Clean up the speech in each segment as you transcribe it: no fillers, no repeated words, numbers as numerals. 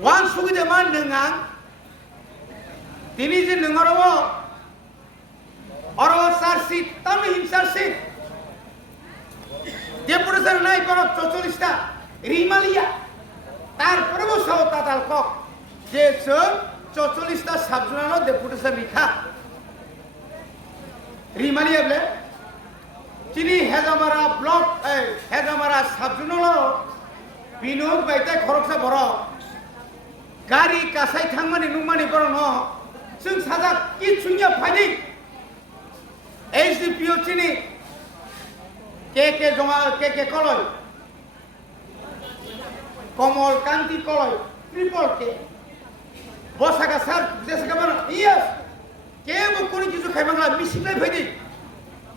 Wan sugi de man dengan tini je nengarawo oro sarsit tami him sarsit dia purusan naik para 44টা রিমালিয়া তারপরে বসাও তাতাল cock যে 44টা সাবজুনানো দে পুরুষের লিখা রিমালিয়া বলে চিনি হেজামারা ব্লক হেজামারা সাবজুনালো বিনুর বাইতে খরকসা বড় গাড়ি কাসাই থাংমানি নুমানি বড় ন जों साजा किसुनिया फाइदि एसडीपीओ चिनि के जमा के कलय कमल कांति कलय ट्रिपल के बसागा सार जेसागा बन यस के बो कोनि किसु खाइबांगला मिसिलाय फाइदि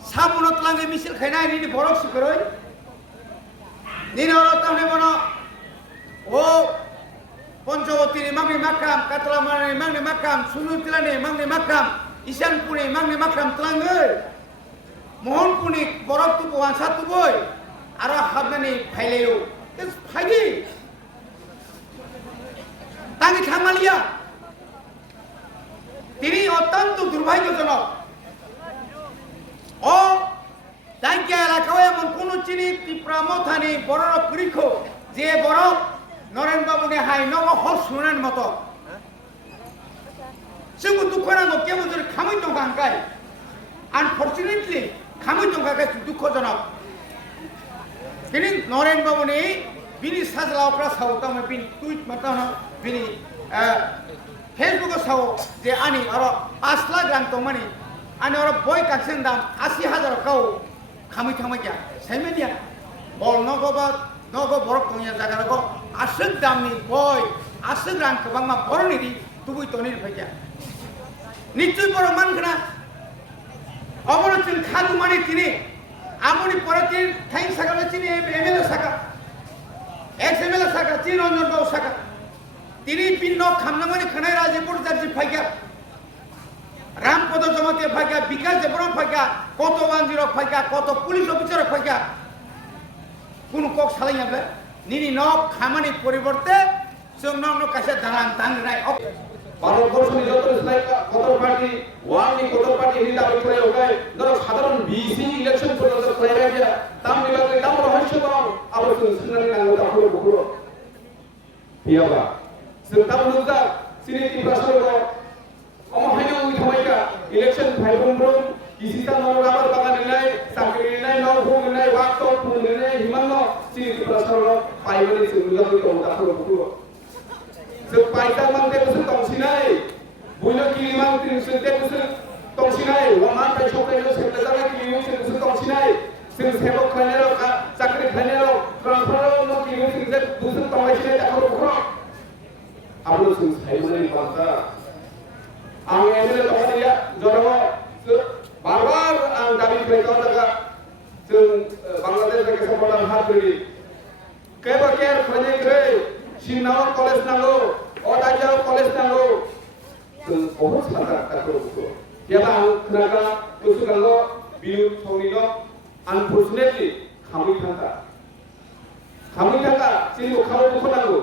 साबुनत लांगे मिसिल खाइनाय नि बरक सिकरय निनर तामने बन ओ Ponjawati ni mangni makam, Katlamani ni mangni makam, Sunutila ni mangni makam, Isanpur ni mangni makam telangai, Mohonpur ni borok tu bukan satu boy, arah habani phaileu, itu phaidi, tangi thamalia, tiri otan tu durbhagyojonok, oh, dangkya elakawaya mengkuno cini tipramothani borok kuriko, je borok Naren বাবু নে high নগ হল শুনেন মতো जोंबो दुख नांगौ केबो जों खामै दं गांगाय आनफरचुनेटलि खामै दं गांगाय दुखजनक बिनि नरेन बाबु नि बिनि साजलावफ्रा सावता म बिनि टुइट मातानो बिनि फेसबुक साव जे आनि अरो 5 लाख रां तो माने आनि अरो बय काक्सेन दाम 80,000 काव खामै थांबाय क्या साइमेदिया बल नगबा नगो बरक तंगिया जागारगो आसुक दामनि बय आसुक रां गोबांमा बरनिदि तुबुय तनिर फैया निश्चय बर मानखना अबरचन खादु माने तिनि आमनि परतिन थाइन सागाले तिनि MLA saga ex MLA saga तिन रंजन बाबु सागा तिनि पिन्न खामनामानि खनाय राजेपुर जारजि फैया रामपद जमाते फैया विकास देबरम फैया कत 10 फैया कत पुलिस अफिसार फैया কোনো কক সালাইয়াবে নিনি নক খামানি পরিবর্তে जोंनाव कासे दालान तांगराय ভারতবর্ষে যত কত পার্টি ওয়ানি কত পার্টি হিন্দা বিক্রয় হবে ধরো সাধারণ বিসি ইলেকশন পর্যন্ত করে গিয়া তাম নিবাগে দাম রহস্য দাও আবার সুনানি নাঙ্গো তাহলে বকুলো পিয়াবা সেটা বলুদা সিনিতি প্রশ্ন অমহাইনো উইথামাইকা ইলেকশন ফাইবুমব্রম কিসিতা নর আবার বাগান নাই চাকরি নাই নর ভোগ নাই ওয়াক্ত ভোগ নাই হিমান্ন সিনিতি প্রশ্ন পাইবনি সুনানি তো তাহলে বকুলো जों पाइता मांते बुसुं तंसिनाय बुइनो किलिमां तिनसुंते बुसुं तंसिनाय वमान पाइसोकायनो सेक्रेटारि किलिमां बुसुं तंसिनाय जों सेबक खायनायाव चाकरि खायनायाव ट्रान्सफाराव नो किलिमां तिनसुंते बुसुं तंसिनाय दाखरो बखरो आबो जों सायमोननि बान्था आं एमएलए तंसिया जराव बार-बार आं दाबि खालामो दागा जों बांलादेश जायगा सम्पदा हातरि केबा केयार खालामनाय सिनाव कलेज नांगौ अदाजाव कलेज नांगौ जों बहुत सारा काटो जेब्ला आं खोनागा गोसोखांगौ बिउ सौनिनो आनफरचुनेटलि खामै थांगा जों खामै दुखु नांगौ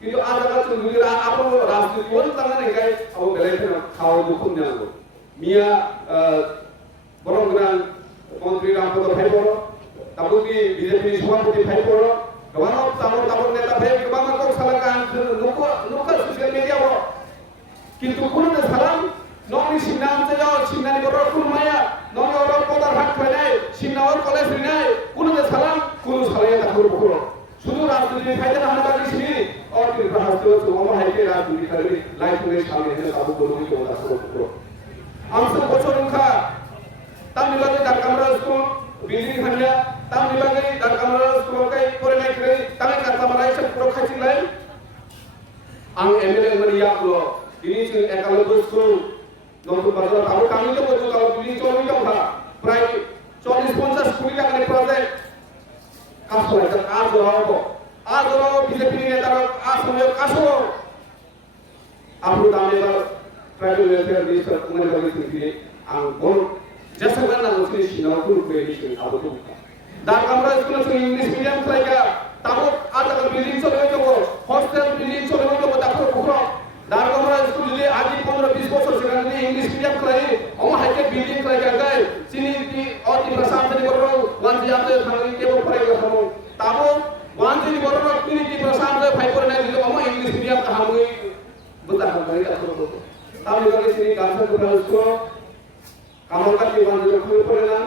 किन्तु आजागा जों नुगिरा आपन राजनीति बन लांनानै गाय आबो बेलायफोरा खामै दुखु नांगौ मिया बरंगोनां मन्त्रि रामपद भाइबर दाबो बि बिजेपि सभापति भाइबर गोबां तामर नेता भाइ गोबां कौ सालागान नुखा ससियेल मिडिया बो किन्तु कुनु सालाम ननि सिनाम जायो सिनानि बर कुमाया ननि अर पदार हात फैनाय सिनावर कलेज रिनाय कुनु सालाम कुनु सालाया दाखुर बखुर सुदु राजनीति फायदा नाम बागि सिनि और तिन प्रहासो सुमो हाइके राजनीति खालि लाइफनि सामने हे साबु बोलुनि तो दाखुर बखुर आमसो बचरंखा तामनि बागै दारकामरा स्कुल बिल्डिं हानला तामनि बागै दारकामरा स्कुल kai फरायनाय खै तांनि काटामाराय सब खाथिलाय आं एमएलए मनि याबलो दिनि जों एकालबो स्कुल नंगौ बाजार आबो गामिनि बजु गाव बिल्डिं चलि दंखा प्राय 40-50 कोटी टाकानि प्रजेक्ट कासलाय जों आजराव बिजेपि नेतारा आसामाव कासो आबो दामेबा ट्राइबेल वेलफेयार मिनिस्टार कुमार बागै दिनि आं बर जेसेबां नांगौ सिनाव कुरुबे हिसै आबो दं दारकामरा स्कुल जों इंलिश मिडियाम खालायगा ताबो आजागा बिल्डिं चलि दङ हस्टेल बिल्डिं चलि दङ 15-20 বছর সেখানে ইংলিশ মিডিয়াম খাই অম হাইকে বিল্ডিং খাই গায় সিনি কি অতি ভাষা আমতে বড় ওয়ান জি আমতে থাকি কেবল পড়াই গেল তাবো ওয়ান জি বড় তিনি কি ভাষা আমতে ফাই করে নাই দিলে অম ইংলিশ মিডিয়াম হামুই বুঝা হামুই আসল তাহলে সিনি গার্লস করে কামল কাটি ওয়ান জি করে না